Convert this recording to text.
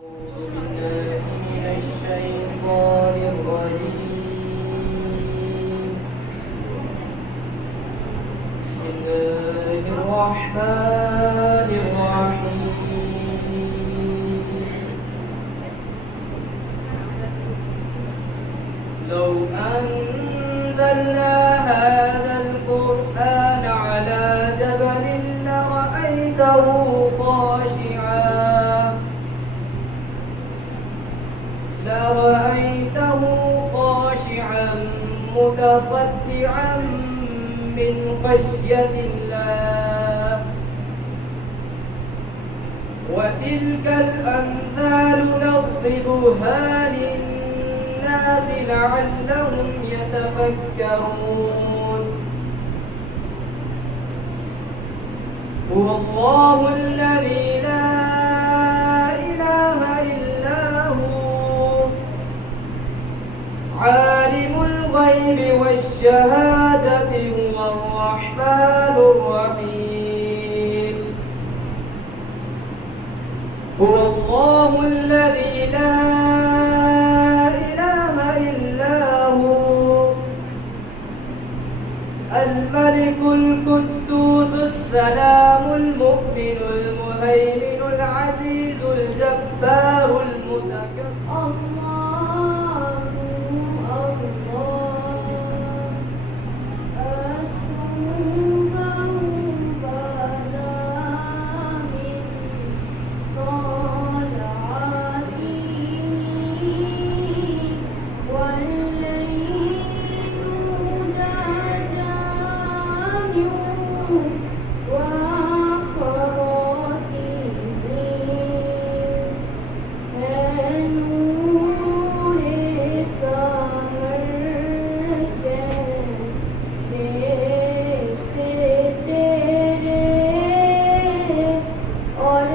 أعوذ بالله من الشيطان الرجيم. بسم الله الرحمن الرحيم. لو أنزلنا هذا القرآن على جبل لرأيته خاشعا متصدعا من خشية الله. وتلك الأمثال نضربها للناس لعلهم يتفكرون. هو الله الذي لا إله إلا هو عالم الغيب والشهادة هو الرحمن الرحيم. هو الله الذي لا إله إلا هو الملك القدوس السلام المؤمن المهيمن العزيز الجبار المتكبر. और